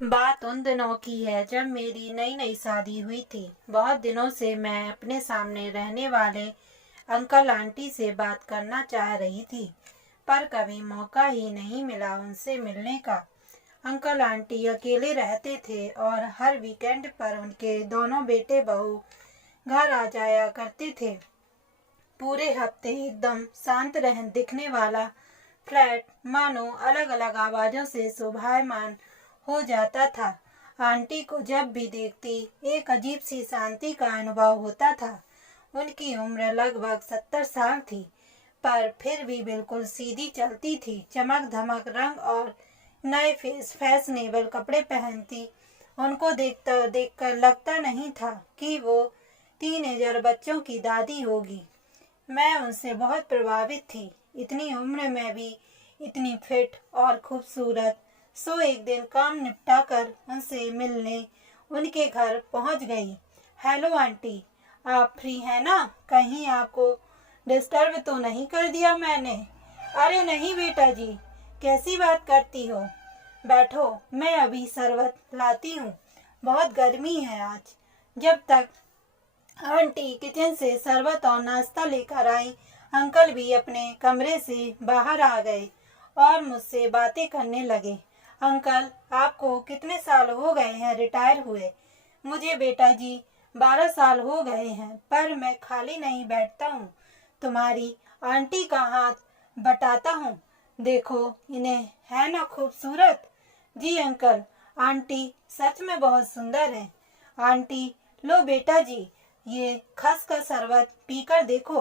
बात उन दिनों की है जब मेरी नई नई शादी हुई थी। बहुत दिनों से मैं अपने सामने रहने वाले अंकल आंटी से बात करना चाह रही थी, पर कभी मौका ही नहीं मिला उनसे मिलने का। अंकल आंटी अकेले रहते थे और हर वीकेंड पर उनके दोनों बेटे बहू घर आ जाया करते थे। पूरे हफ्ते एकदम शांत रहन दिखने वाला फ्लैट मानो अलग अलग आवाजों से शोभायमान हो जाता था। आंटी को जब भी देखती एक अजीब सी शांति का अनुभव होता था। उनकी उम्र लगभग 70 साल थी, पर फिर भी बिल्कुल सीधी चलती थी। चमक धमक रंग और नए फैशनेबल कपड़े पहनती। उनको देखकर लगता नहीं था कि वो टीनेजर बच्चों की दादी होगी। मैं उनसे बहुत प्रभावित थी। इतनी उम्र में भी इतनी फिट और खूबसूरत। सो एक दिन काम निपटा कर उनसे मिलने उनके घर पहुंच गई। हेलो आंटी, आप फ्री हैं ना? कहीं आपको डिस्टर्ब तो नहीं कर दिया मैंने? अरे नहीं बेटा जी, कैसी बात करती हो। बैठो, मैं अभी शरबत लाती हूँ। बहुत गर्मी है आज। जब तक आंटी किचन से शरबत और नाश्ता लेकर आई, अंकल भी अपने कमरे से बाहर आ गए और मुझसे बातें करने लगे। अंकल, आपको कितने साल हो गए हैं रिटायर हुए? मुझे बेटा जी 12 साल हो गए हैं, पर मैं खाली नहीं बैठता हूँ। तुम्हारी आंटी का हाथ बटाता हूँ। देखो इन्हें, है ना खूबसूरत? जी अंकल, आंटी सच में बहुत सुंदर है। आंटी, लो बेटा जी, ये खस का शरबत पीकर देखो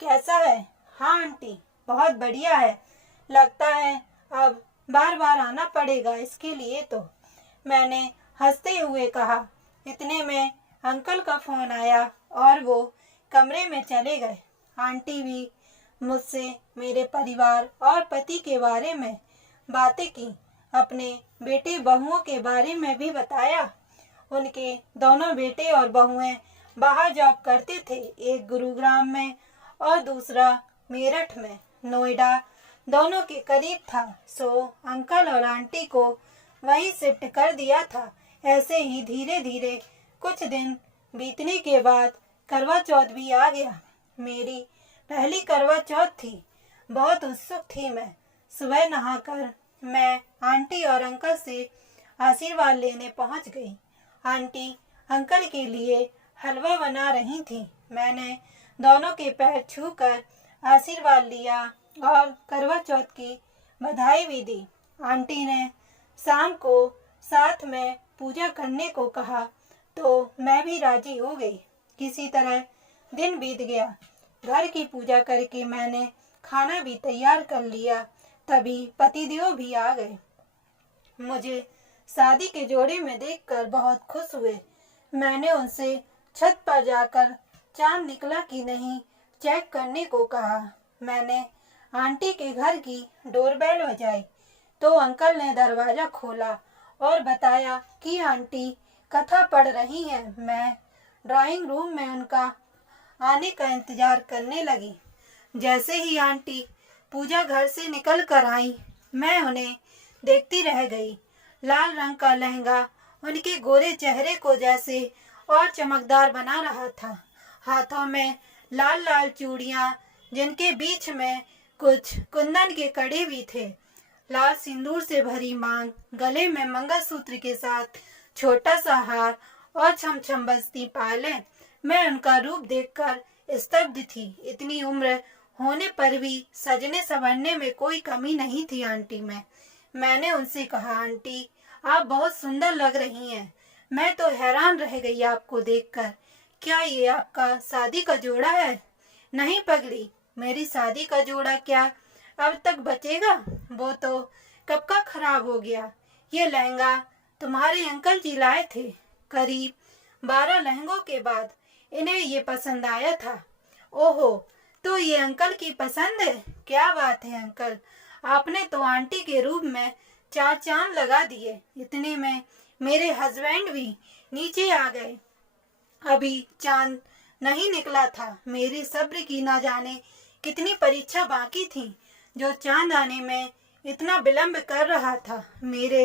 कैसा है। हाँ आंटी, बहुत बढ़िया है। लगता है अब बार बार आना पड़ेगा इसके लिए तो, मैंने हंसते हुए कहा। इतने में अंकल का फोन आया और वो कमरे में चले गए। आंटी भी मुझसे मेरे परिवार और पति के बारे में बातें की। अपने बेटे बहुओं के बारे में भी बताया। उनके दोनों बेटे और बहुएं बाहर जॉब करते थे, एक गुरुग्राम में और दूसरा मेरठ में। नोएडा दोनों के करीब था, सो अंकल और आंटी को वहीं शिफ्ट कर दिया था। ऐसे ही धीरे धीरे कुछ दिन बीतने के बाद करवा चौथ भी आ गया। मेरी पहली करवा चौथ थी। बहुत उत्सुक थी मैं। सुबह नहाकर मैं आंटी और अंकल से आशीर्वाद लेने पहुंच गई। आंटी अंकल के लिए हलवा बना रही थी। मैंने दोनों के पैर छूकर आशीर्वाद लिया और करवा चौथ की बधाई भी दी। आंटी ने शाम को साथ में पूजा करने को कहा, तो मैं भी राजी हो गई। किसी तरह दिन बीत गया। घर की पूजा करके मैंने खाना भी तैयार कर लिया। तभी पतिदेव भी आ गए। मुझे शादी के जोड़े में देखकर बहुत खुश हुए। मैंने उनसे छत पर जाकर चांद निकला कि नहीं चेक करने को कहा। मैंने आंटी के घर की डोरबेल बजाई तो अंकल ने दरवाजा खोला और बताया कि आंटी कथा पढ़ रही हैं। मैं ड्राइंग रूम में उनका आने का इंतजार करने लगी। जैसे ही आंटी पूजा घर से निकल कर आई, मैं उन्हें देखती रह गई। लाल रंग का लहंगा उनके गोरे चेहरे को जैसे और चमकदार बना रहा था। हाथों में लाल लाल चूड़ियां, जिनके बीच में कुछ कुंदन के कड़े भी थे। लाल सिंदूर से भरी मांग, गले में मंगलसूत्र के साथ छोटा सा हार और छमछम बजती पायलें। मैं उनका रूप देखकर स्तब्ध थी। इतनी उम्र होने पर भी सजने संवरने में कोई कमी नहीं थी आंटी में। मैंने उनसे कहा, आंटी आप बहुत सुंदर लग रही हैं। मैं तो हैरान रह गई आपको देखकर। क्या ये आपका शादी का जोड़ा है? नहीं पगली, मेरी शादी का जोड़ा क्या अब तक बचेगा? वो तो कब का खराब हो गया। ये लहंगा तुम्हारे अंकल जी लाए थे। करीब 12 लहंगों के बाद इन्हें ये पसंद आया था। ओहो, तो ये अंकल की पसंद है? क्या बात है अंकल, आपने तो आंटी के रूप में 4 चांद लगा दिए। इतने में मेरे हस्बैंड भी नीचे आ गए। अभी चांद नहीं निकला था। मेरी सब्र की ना जाने कितनी परीक्षा बाकी थी, जो चांद आने में इतना विलंब कर रहा था। मेरे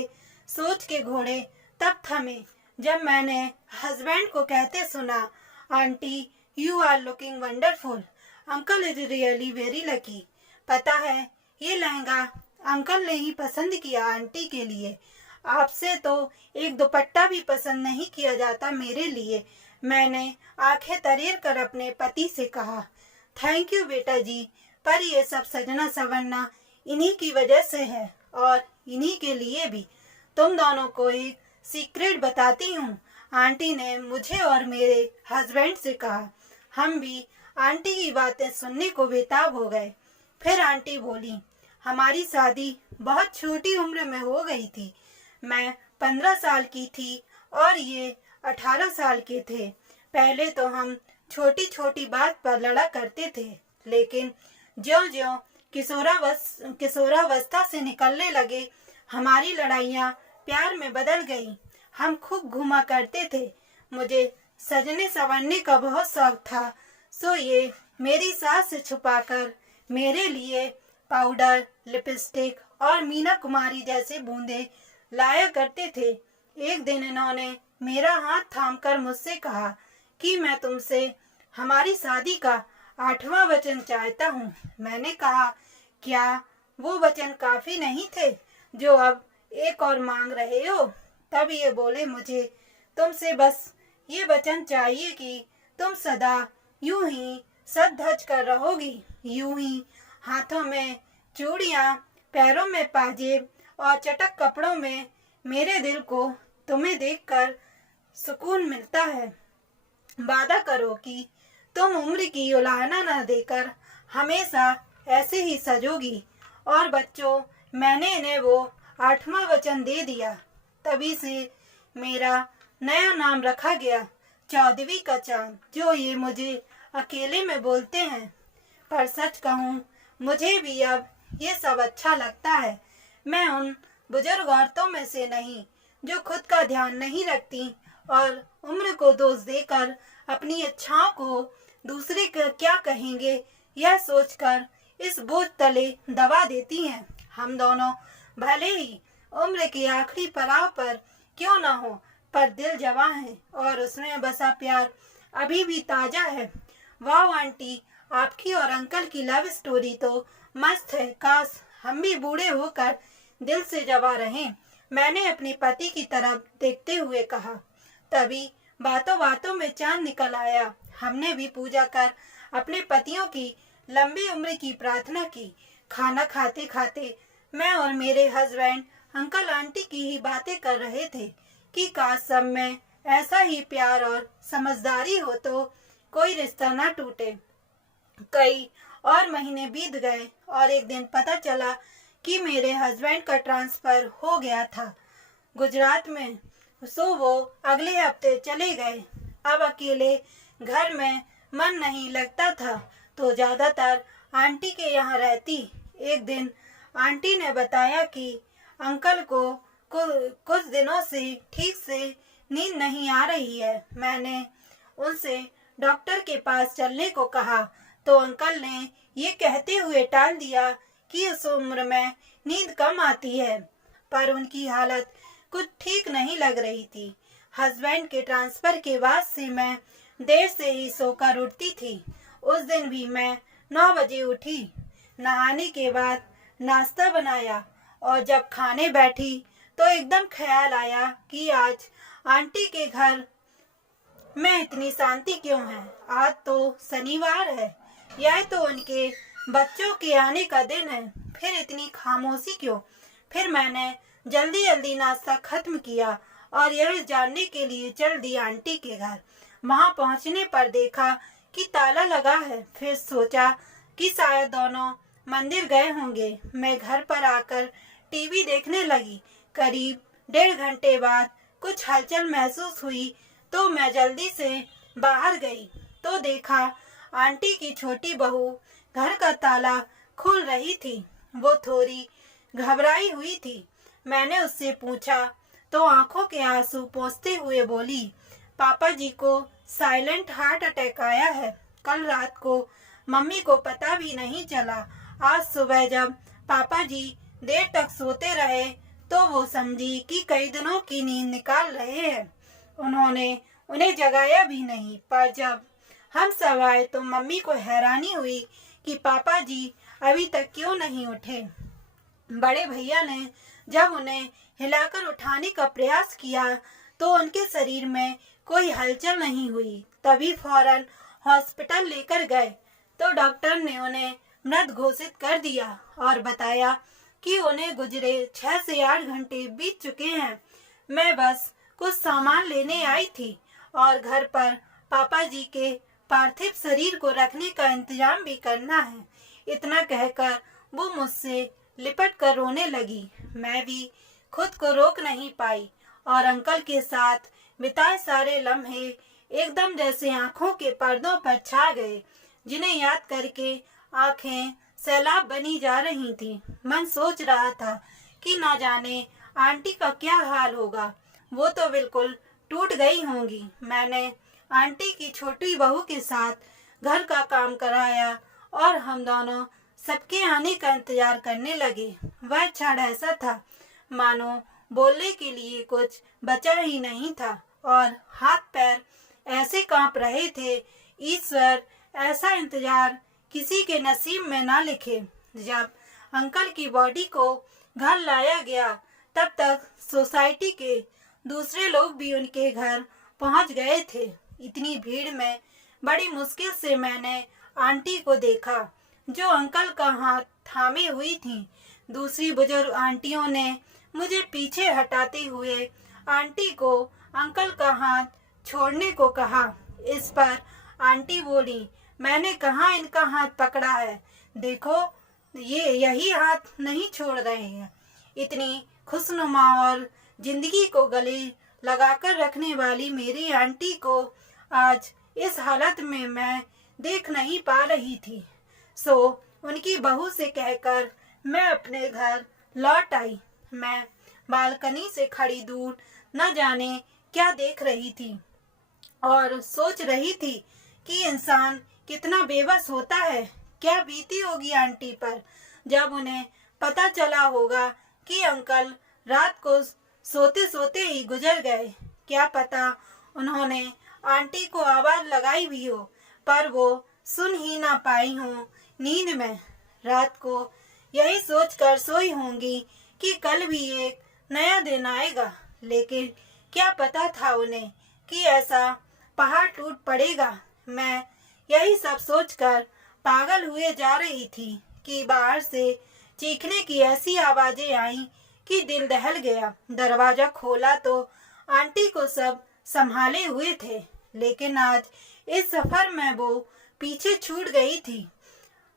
सोच के घोड़े तब थमे जब मैंने हस्बैंड को कहते सुना, aunty you are looking wonderful, uncle is really very lucky. पता है ये लहंगा अंकल ने ही पसंद किया आंटी के लिए, आपसे तो एक दुपट्टा भी पसंद नहीं किया जाता मेरे लिए। मैंने आंखें तरीर कर अपने पति से कहा, थैंक यू बेटा जी, पर ये सब सजना संवरना इन्हीं की वजह से है और इन्हीं के लिए भी। तुम दोनों को एक सीक्रेट बताती हूँ, आंटी ने मुझे और मेरे हस्बैंड से कहा। हम भी आंटी की बातें सुनने को बेताब हो गए। फिर आंटी बोली, हमारी शादी बहुत छोटी उम्र में हो गई थी। मैं 15 साल की थी और ये 18 साल के थे। पहले तो हम छोटी छोटी बात पर लड़ा करते थे, लेकिन ज्यों-ज्यों किशोरावस्था से निकलने लगे, हमारी लड़ाइयाँ प्यार में बदल गई। हम खूब घूमा करते थे। मुझे सजने संवरने का बहुत शौक था, सो ये मेरी सास से छुपाकर मेरे लिए पाउडर, लिपस्टिक और मीना कुमारी जैसे बूंदे लाया करते थे। एक दिन इन्होंने मेरा हाथ थामकर मुझसे कहा कि मैं तुमसे हमारी शादी का 8वां वचन चाहता हूँ। मैंने कहा, क्या वो वचन काफी नहीं थे जो अब एक और मांग रहे हो? तब ये बोले, मुझे तुमसे बस ये वचन चाहिए कि तुम सदा यूं ही सज धज कर रहोगी, यूं ही हाथों में चूड़ियाँ, पैरों में पाजेब और चटक कपड़ों में। मेरे दिल को तुम्हें देखकर सुकून मिलता है। वादा करो कि तुम उम्र की उलाहना न देकर हमेशा ऐसे ही सजोगी। और बच्चों, मैंने इन्हें वो 8वां वचन दे दिया। तभी से मेरा नया नाम रखा गया, चौदहवीं का चांद, जो ये मुझे अकेले में बोलते हैं। पर सच कहूँ, मुझे भी अब ये सब अच्छा लगता है। मैं उन बुजुर्ग औरतों में से नहीं जो खुद का ध्यान नहीं रखती और उम्र को दोष देकर अपनी इच्छाओं को दूसरे क्या कहेंगे यह सोचकर इस बोझ तले दबा देती हैं। हम दोनों भले ही उम्र के आखिरी पड़ाव पर क्यों न हो, पर दिल जवां है और उसमें बसा प्यार अभी भी ताजा है। वाह आंटी, आपकी और अंकल की लव स्टोरी तो मस्त है। काश हम भी बूढ़े होकर दिल से जवा रहें, मैंने अपने पति की तरफ देखते हुए कहा। तभी बातों बातों में चांद निकल आया। हमने भी पूजा कर अपने पतियों की लंबी उम्र की प्रार्थना की। खाना खाते खाते मैं और मेरे हस्बैंड अंकल आंटी की ही बातें कर रहे थे कि काश सब में ऐसा ही प्यार और समझदारी हो तो कोई रिश्ता ना टूटे। कई और महीने बीत गए और एक दिन पता चला कि मेरे हस्बैंड का ट्रांसफर हो गया था गुजरात में, सो वो अगले हफ्ते चले गए। अब अकेले घर में मन नहीं लगता था तो ज्यादातर आंटी के यहाँ रहती। एक दिन आंटी ने बताया कि अंकल को कुछ दिनों से ठीक से नींद नहीं आ रही है। मैंने उनसे डॉक्टर के पास चलने को कहा तो अंकल ने ये कहते हुए टाल दिया कि इस उम्र में नींद कम आती है, पर उनकी हालत कुछ ठीक नहीं लग रही थी। हस्बैंड के ट्रांसफर के बाद से मैं देर से ही सोकर उठती थी। उस दिन भी मैं 9 बजे उठी, नहाने के बाद नाश्ता बनाया और जब खाने बैठी तो एकदम ख्याल आया कि आज आंटी के घर में इतनी शांति क्यों है। आज तो शनिवार है, यह तो उनके बच्चों के आने का दिन है, फिर इतनी खामोशी क्यों। फिर मैंने जल्दी जल्दी नाश्ता खत्म किया और यह जानने के लिए चल दी आंटी के घर। वहां पहुंचने पर देखा कि ताला लगा है। फिर सोचा कि शायद दोनों मंदिर गए होंगे। मैं घर पर आकर टीवी देखने लगी। करीब 1.5 घंटे बाद कुछ हलचल महसूस हुई तो मैं जल्दी से बाहर गई तो देखा आंटी की छोटी बहू घर का ताला खोल रही थी। वो थोड़ी घबराई हुई थी। मैंने उससे पूछा तो आंखों के आंसू पोंछते हुए बोली, पापा जी को साइलेंट हार्ट अटैक आया है। कल रात को मम्मी को पता भी नहीं चला। आज सुबह जब पापा जी देर तक सोते रहे तो वो समझी कि कई दिनों की नींद निकाल रहे हैं। उन्होंने उन्हें जगाया भी नहीं, पर जब हम सब आए तो मम्मी को हैरानी हुई कि पापा जी अभी तक क्यों नहीं उठे। बड़े भैया ने जब उन्हें हिलाकर उठाने का प्रयास किया तो उनके शरीर में कोई हलचल नहीं हुई। तभी फौरन हॉस्पिटल लेकर गए तो डॉक्टर ने उन्हें मृत घोषित कर दिया और बताया कि उन्हें गुजरे 6 से 8 घंटे बीत चुके हैं। मैं बस कुछ सामान लेने आई थी और घर पर पापा जी के पार्थिव शरीर को रखने का इंतजाम भी करना है। इतना कहकर वो मुझसे लिपट कर रोने लगी। मैं भी खुद को रोक नहीं पाई और अंकल के साथ बिताए सारे लम्हे एकदम जैसे आंखों के पर्दों पर छा गए, जिन्हें याद करके आंखें सैलाब बनी जा रही थी। मन सोच रहा था कि ना जाने आंटी का क्या हाल होगा। वो तो बिल्कुल टूट गई होंगी। मैंने आंटी की छोटी बहू के साथ घर का काम कराया और हम दोनों सबके आने का इंतजार करने लगे। वह क्षण ऐसा था मानो बोलने के लिए कुछ बचा ही नहीं था और हाथ पैर ऐसे कांप रहे थे। ईश्वर, ऐसा इंतजार किसी के नसीब में ना लिखे। जब अंकल की बॉडी को घर लाया गया तब तक सोसाइटी के दूसरे लोग भी उनके घर पहुंच गए थे। इतनी भीड़ में बड़ी मुश्किल से मैंने आंटी को देखा जो अंकल का हाथ थामे हुई थी। दूसरी बुजुर्ग आंटियों ने मुझे पीछे हटाते हुए आंटी को अंकल का हाथ छोड़ने को कहा। इस पर आंटी बोली, मैंने कहाँ इनका हाथ पकड़ा है, देखो ये यही हाथ नहीं छोड़ रहे हैं। इतनी खुशनुमा और जिंदगी को गले लगाकर रखने वाली मेरी आंटी को आज इस हालत में मैं देख नहीं पा रही थी। सो उनकी बहू से कहकर मैं अपने घर लौट आई। मैं बालकनी से खड़ी दूर न जाने क्या देख रही थी और सोच रही थी कि इंसान कितना बेबस होता है। क्या बीती होगी आंटी पर जब उन्हें पता चला होगा कि अंकल रात को सोते सोते ही गुजर गए। क्या पता उन्होंने आंटी को आवाज लगाई भी हो पर वो सुन ही ना पाई हो नींद में। रात को यही सोचकर सोई होंगी कि कल भी एक नया दिन आएगा, लेकिन क्या पता था उन्हें कि ऐसा पहाड़ टूट पड़ेगा। मैं यही सब सोचकर पागल हुए जा रही थी कि बाहर से चीखने की ऐसी आवाजें आईं कि दिल दहल गया। दरवाजा खोला तो आंटी को सब संभाले हुए थे, लेकिन आज इस सफर में वो पीछे छूट गई थी।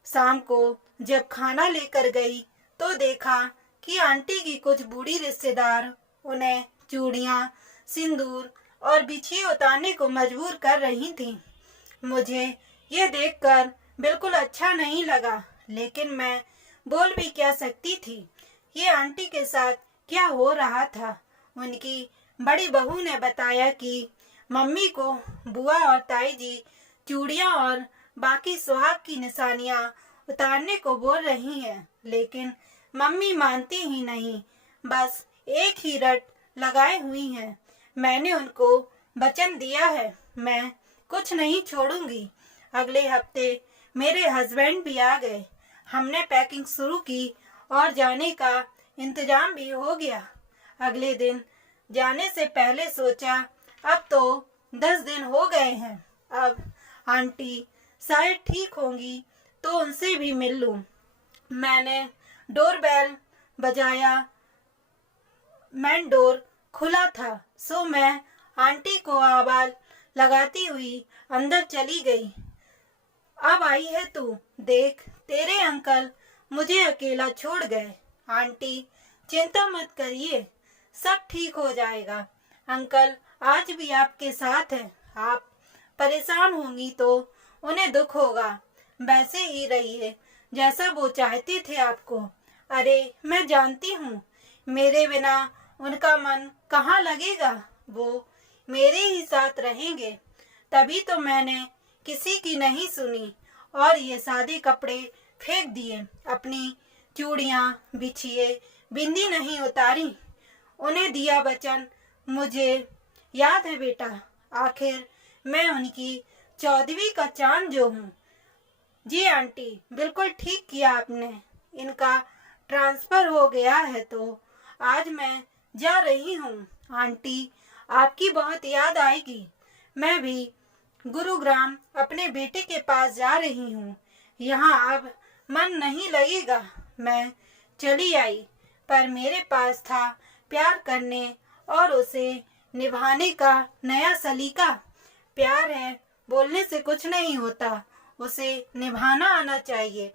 शाम को जब खाना लेकर गई तो देखा कि आंटी की कुछ बूढ़ी रिश्तेदार उन्हें चूड़ियाँ, सिंदूर और बिछिए उतारने को मजबूर कर रही थीं। मुझे ये देखकर बिल्कुल अच्छा नहीं लगा, लेकिन मैं बोल भी क्या सकती थी। ये आंटी के साथ क्या हो रहा था। उनकी बड़ी बहू ने बताया कि मम्मी को बुआ और ताई जी चूड़ियाँ और बाकी सुहाग की निशानियाँ उतारने को बोल रही हैं, लेकिन मम्मी मानती ही नहीं, बस एक ही रट लगाए हुई हैं। मैंने उनको वचन दिया है मैं कुछ नहीं छोड़ूंगी। अगले हफ्ते मेरे हस्बैंड भी आ गए। हमने पैकिंग शुरू की और जाने का इंतजाम भी हो गया। अगले दिन जाने से पहले सोचा अब तो 10 दिन हो गए हैं, अब आंटी शायद ठीक होंगी तो उनसे भी मिल लूं। मैंने डोरबेल बजाया। मेन डोर खुला था, सो मैं आंटी को आवाज लगाती हुई अंदर चली गई। अब आई है तू, देख तेरे अंकल मुझे अकेला छोड़ गए। आंटी चिंता मत करिए, सब ठीक हो जाएगा। अंकल आज भी आपके साथ हैं। आप परेशान होंगी तो उन्हें दुख होगा, वैसे ही रहिए जैसा वो चाहते थे आपको। अरे मैं जानती हूँ मेरे बिना उनका मन कहाँ लगेगा, वो मेरे ही साथ रहेंगे। तभी तो मैंने किसी की नहीं सुनी और ये सादे कपड़े फेंक दिए, अपनी चूड़ियाँ, बिछिए, बिंदी नहीं उतारी। उन्हें दिया वचन मुझे याद है बेटा। आखिर मैं उनकी 14वीं का चांद जो हूँ। जी आंटी, बिल्कुल ठीक किया आपने। इनका ट्रांसफर हो गया है तो आज मैं जा रही हूँ। आंटी, आपकी बहुत याद आएगी। मैं भी गुरुग्राम अपने बेटे के पास जा रही हूँ। यहाँ अब मन नहीं लगेगा। मैं चली आई, पर मेरे पास था प्यार करने और उसे निभाने का नया सलीका। प्यार है, बोलने से कुछ नहीं होता, उसे निभाना आना चाहिए।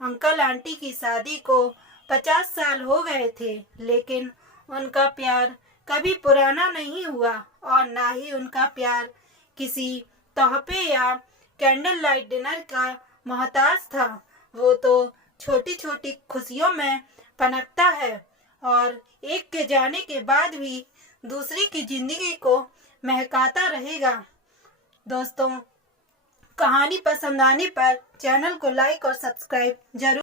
अंकल आंटी की शादी को 50 साल हो गए थे, लेकिन उनका प्यार कभी पुराना नहीं हुआ और ना ही उनका प्यार किसी तोहफे या कैंडल लाइट डिनर का मोहताज था। वो तो छोटी छोटी खुशियों में पनपता है और एक के जाने के बाद भी दूसरी की जिंदगी को महकाता रहेगा। दोस्तों, कहानी पसंद आने पर चैनल को लाइक और सब्सक्राइब जरूर